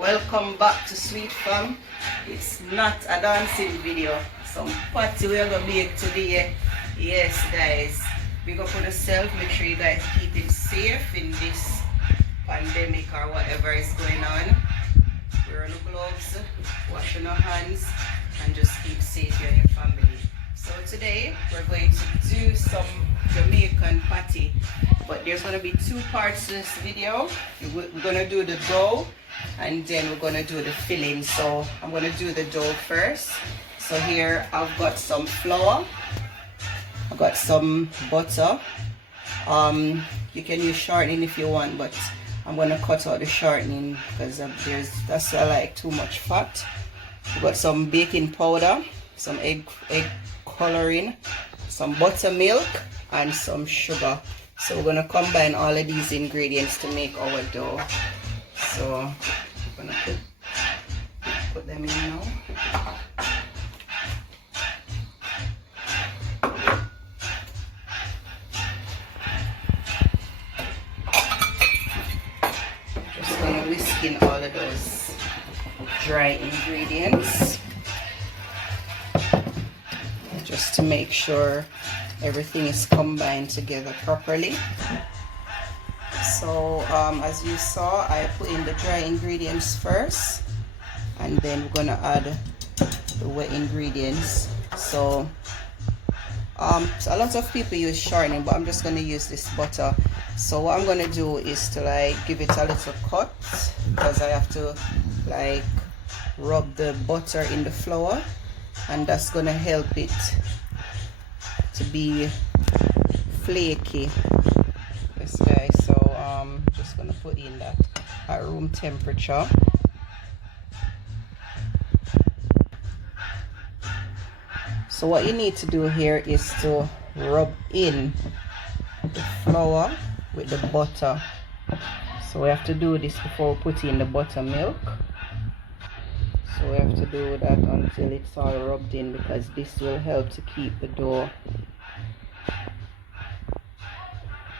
Welcome back to Sweet Fam. It's not a dancing video. Some patty we're gonna bake today. Yes guys, big up on yourself. Make sure you guys keep it safe in this pandemic or whatever is going on. Wear on gloves, washing our hands, and just keep safe you and your family. So today we're going to do some Jamaican patty, but there's going to be two parts to this video. We're going to do the dough and then we're going to do the filling. So I'm going to do the dough first. So here I've got some flour, I've got some butter. You can use shortening if you want, but I'm going to cut out the shortening because that's like too much fat. We've got some baking powder, some egg coloring, some buttermilk, and some sugar. So we're going to combine all of these ingredients to make our dough. So I'm going to put them in now. Just going to whisk in all of those dry ingredients just to make sure everything is combined together properly. So as you saw, I put in the dry ingredients first and then we're gonna add the wet ingredients. So a lot of people use shortening, but I'm just gonna use this butter. So what I'm gonna do is to like give it a little cut because I have to like rub the butter in the flour, and that's gonna help it to be flaky. Yes guys, so just gonna put in that at room temperature. So what you need to do here is to rub in the flour with the butter. So we have to do this before we put in the buttermilk. So we have to do that until it's all rubbed in, because this will help to keep the dough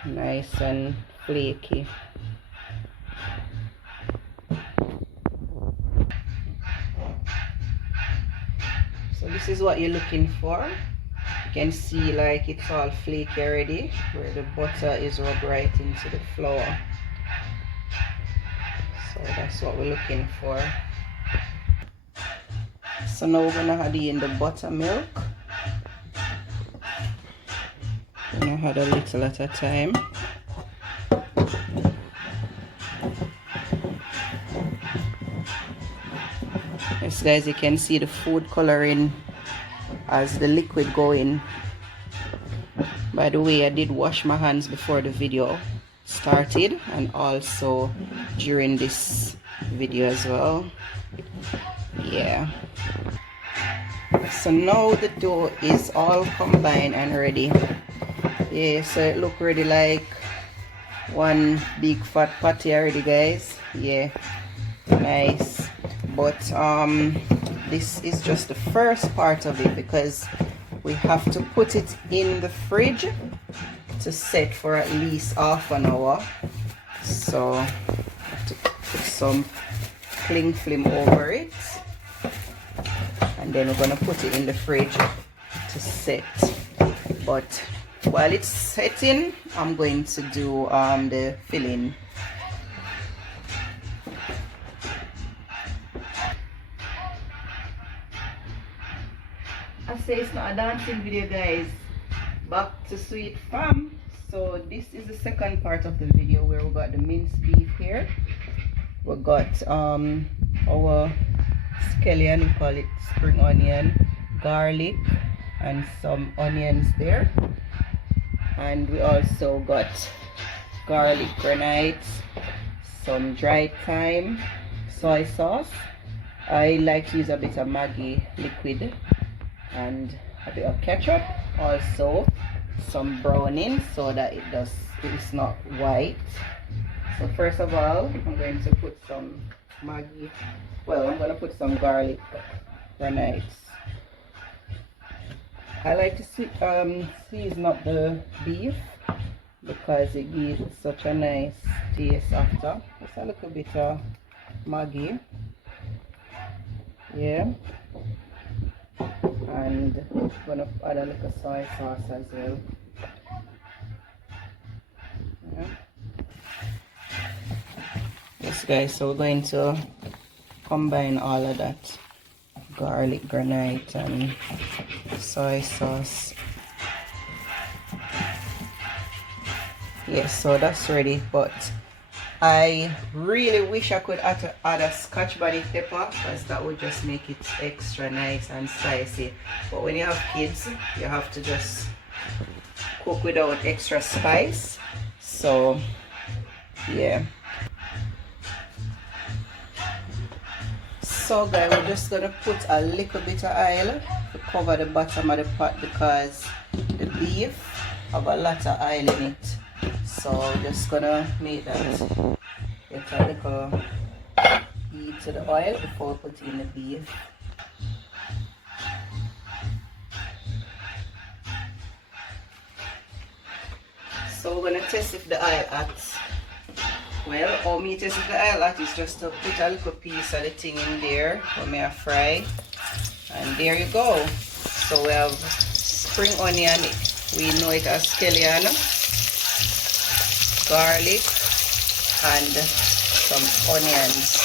nice and flaky. So this is what you're looking for. You can see like it's all flaky already, where the butter is rubbed right into the flour. So that's what we're looking for. So now we're gonna add in the buttermilk. I'm gonna add a little at a time. Yes guys, you can see the food coloring as the liquid going. By the way, I did wash my hands before the video started and also during this video as well. Yeah. So now the dough is all combined and ready. Yeah, so it look really like one big fat patty already guys. Yeah, nice. But this is just the first part of it, because we have to put it in the fridge to set for at least half an hour. So I have to put some cling film over it, and then we're gonna put it in the fridge to set. But while it's setting, I'm going to do the filling. I say it's not a dancing video guys. Back to Sweet Fam. So this is the second part of the video where we got the minced beef here. We got our scallion, we call it spring onion, garlic, and some onions there. And we also got garlic granite, some dried thyme, soy sauce. I like to use a bit of Maggi liquid and a bit of ketchup. Also some browning so that it's not white. So first of all, I'm going to put some Maggi. Well, I'm going to put some garlic granites. I like to season up the beef because it gives such a nice taste after. Just a little bit of Maggi. Yeah. And I'm gonna add a little soy sauce as well. Yeah. Yes guys, so we're going to combine all of that. Garlic granite and soy sauce. Yes, so that's ready, but I really wish I could add a scotch bonnet pepper, because that would just make it extra nice and spicy. But when you have kids, you have to just cook without extra spice. So yeah. So guys, we're just gonna put a little bit of oil to cover the bottom of the pot, because the beef have a lot of oil in it. So we're just gonna make that get a little heat to the oil before we put in the beef. So we're gonna test if the oil hot. Well, how me test if the oil hot is just to put a little piece of the thing in there for me to fry. And there you go. So we have spring onion, we know it as scallion, garlic, and some onions.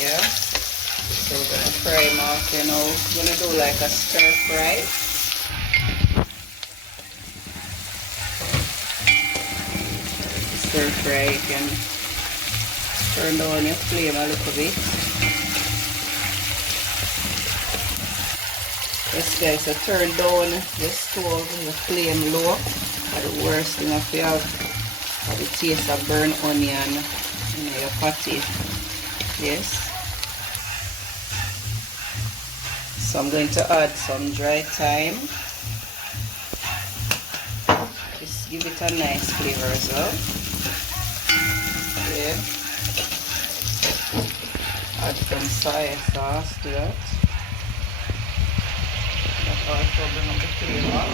Yeah. So we're gonna fry them off, you know. We're gonna do like a stir fry. Stir fry, you can turn down your flame a little bit. Yes guys, so turn down the stove, the flame low. And the worst thing if you have the taste of burnt onion in your patty. Yes. So I'm going to add some dry thyme. Just give it a nice flavor as well. Yeah. Add some soy sauce to that. That also bring up the flavor.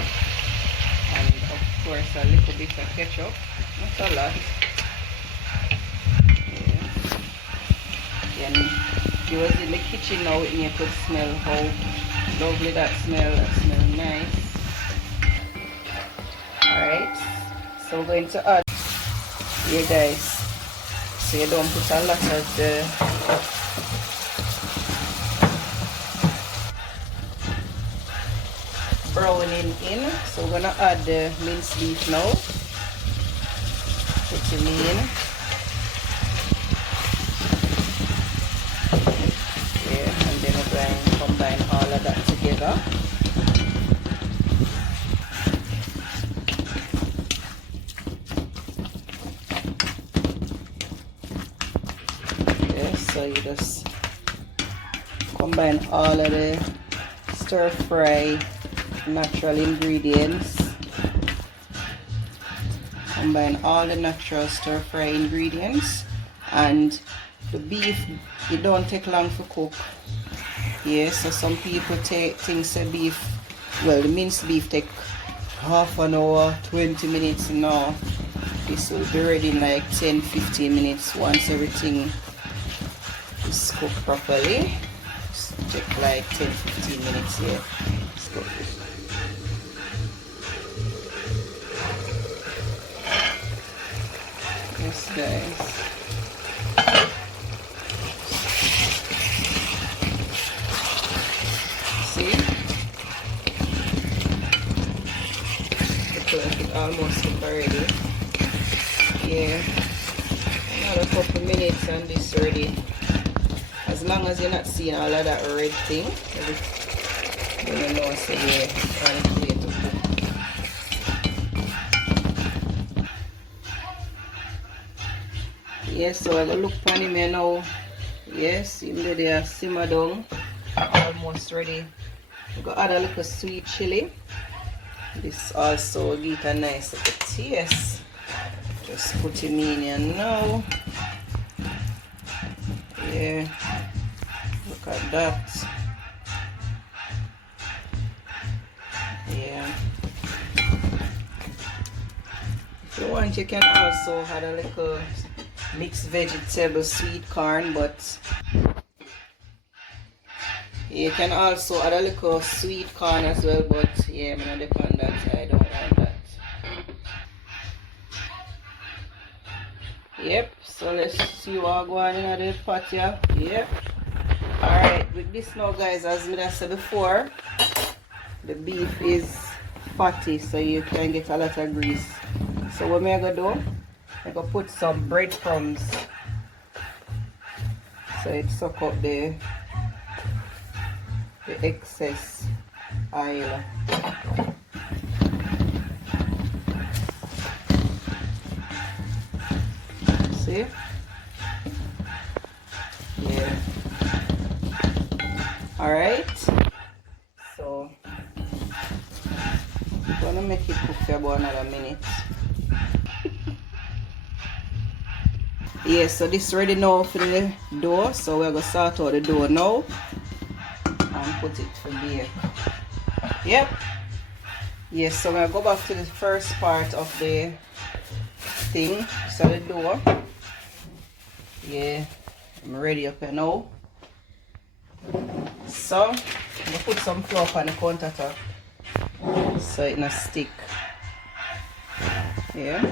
And of course a little bit of ketchup. Not a lot. Yeah. Then you was in the kitchen now and you could smell how lovely that smell. That smells nice. Alright. So we're going to add here guys. So you don't put a lot of the browning in. So we're gonna add the minced beef now. Put him in. Yeah, and then we're going to combine all of that together. Yeah, so you just combine all of the stir fry natural ingredients. Combine all the natural stir fry ingredients, and the beef, it don't take long to cook. Yeah, so some people think the beef, well, the minced beef take half an hour, 20 minutes. No, this will be ready in like 10-15 minutes once everything is cooked properly. Just take like 10-15 minutes here. Yes guys. See? Looks like it almost cooked already. Yeah. Another couple minutes and this ready. As long as you're not seeing all of that red thing, you know, so yeah, on the plate to cook. Yes, so I look for him here now. Yes, him there simmer down. Almost ready. We go add a little sweet chili. This also give a nice little taste. Just put him in here now. Yeah. Look at that. Yeah. If you want, you can also add a little mixed vegetable sweet corn, but you can also add a little sweet corn as well, but yeah, I'm gonna depend on that. I don't want that. Yep, so let's see what going in the pot here. Yep. Alright, with this now guys, as I said before, the beef is fatty, so you can get a lot of grease. So what I'm gonna do, I'm gonna put some breadcrumbs so it suck up the excess oil. See? Yeah. Alright. So I'm gonna make it cook for about another minute. Yeah, so this is ready now for the dough. So we're gonna start out the dough now and put it for bake. Yep. Yes, so we're gonna go back to the first part of the thing. So the dough. Yeah, I'm ready up here now. So I'm gonna put some flour on the countertop so it not stick. Yeah,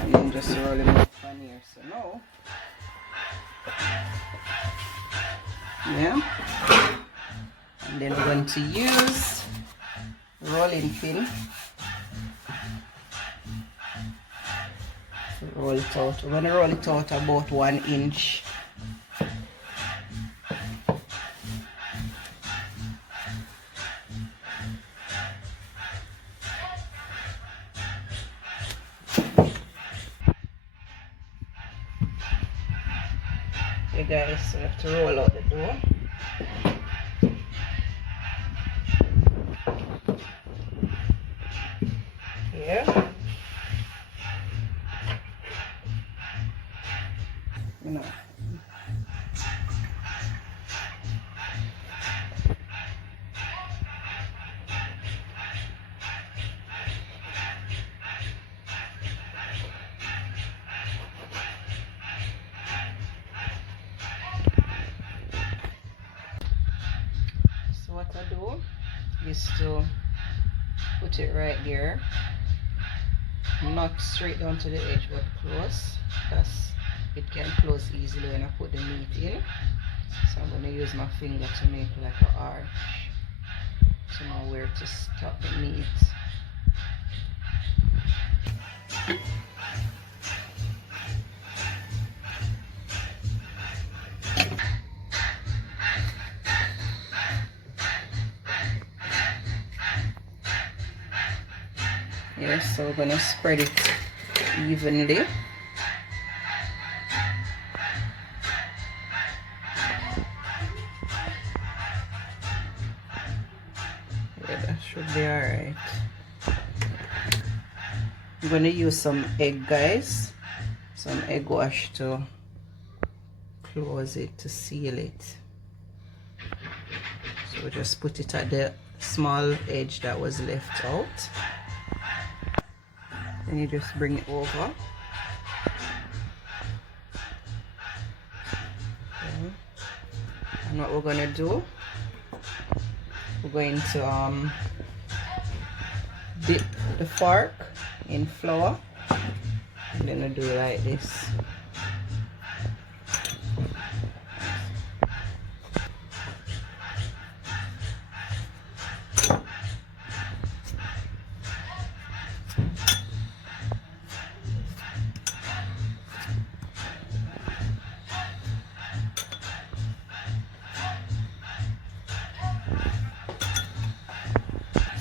and then just roll it up on here. So now, yeah, and then we're going to use rolling pin to roll it out. We're going to roll it out about 1 inch. Okay guys, so we have to roll out the dough. Yeah. You know. So what I do is to put it right there, not straight down to the edge but close. That's it can close easily when I put the meat in. So I'm going to use my finger to make like an arch to know where to stop the meat. Yeah, so we're going to spread it evenly. Yeah, that should be alright. I'm going to use some egg, guys. Some egg wash to close it, to seal it. So we just put it at the small edge that was left out. Then you just bring it over. Okay. And what we're gonna do, we're going to dip the fork in flour, and then I do it like this.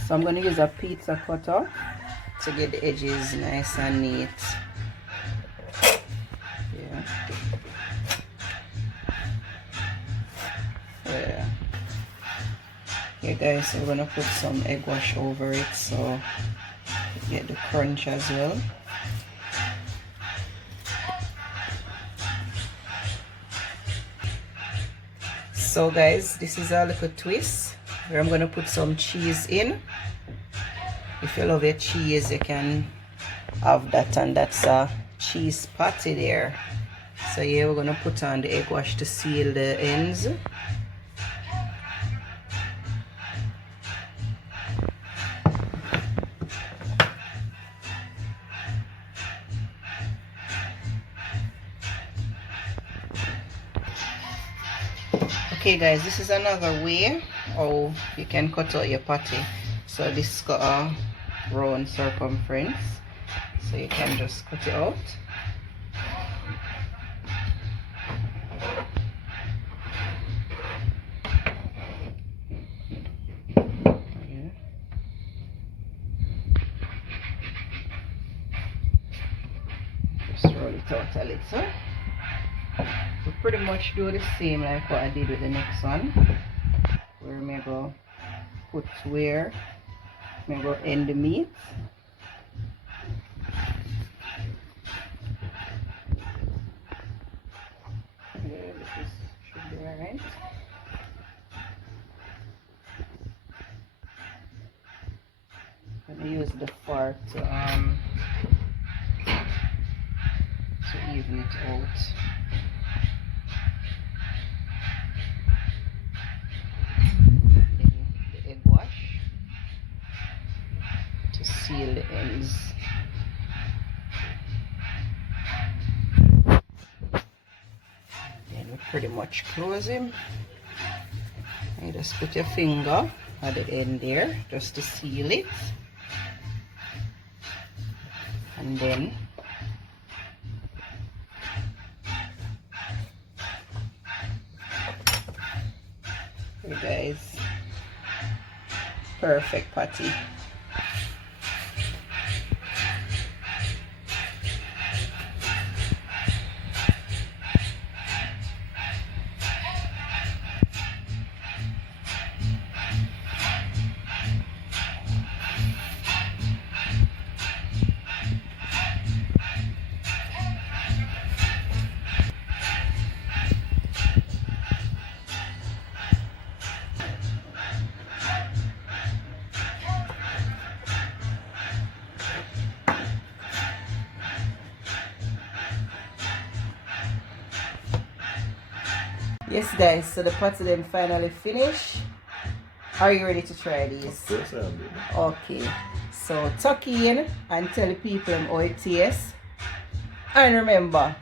So I'm going to use a pizza cutter to get the edges nice and neat. Yeah. Yeah. Okay guys, so we're going to put some egg wash over it so you get the crunch as well. So guys, this is a little twist where I'm going to put some cheese in. If you love your cheese, you can have that, and that's a cheese patty there. So here we're gonna put on the egg wash to seal the ends. Okay guys, this is another way how you can cut out your patty. So this got a round circumference, so you can just cut it out. Just roll it out a little. So pretty much do the same like what I did with the next one, where I'm go put where I'm go end the meat. Okay, this should be alright. I'm gonna use the fork to even it out. The egg wash to seal the ends. Then we pretty much close him. You just put your finger at the end there just to seal it. And then you guys, perfect patty. Yes guys, so the patty them finally finished. Are you ready to try these? Of course I am. Okay, so tuck in and tell the people how it tastes. And remember,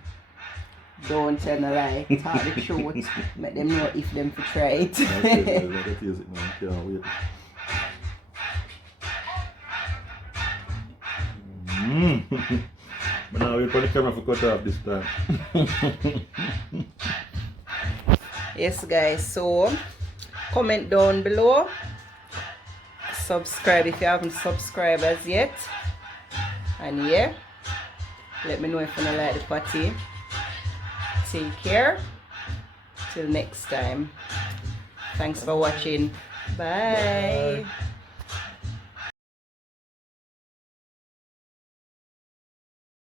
don't tell no lie, talk the truth. Make them know if them to try it. Okay, let it use it now. Can't wait. But now we're putting the camera for cut off this time. Yes guys, so comment down below, subscribe if you haven't subscribed as yet, and yeah, let me know if you don't like the patty. Take care, till next time. Thanks for watching. Bye.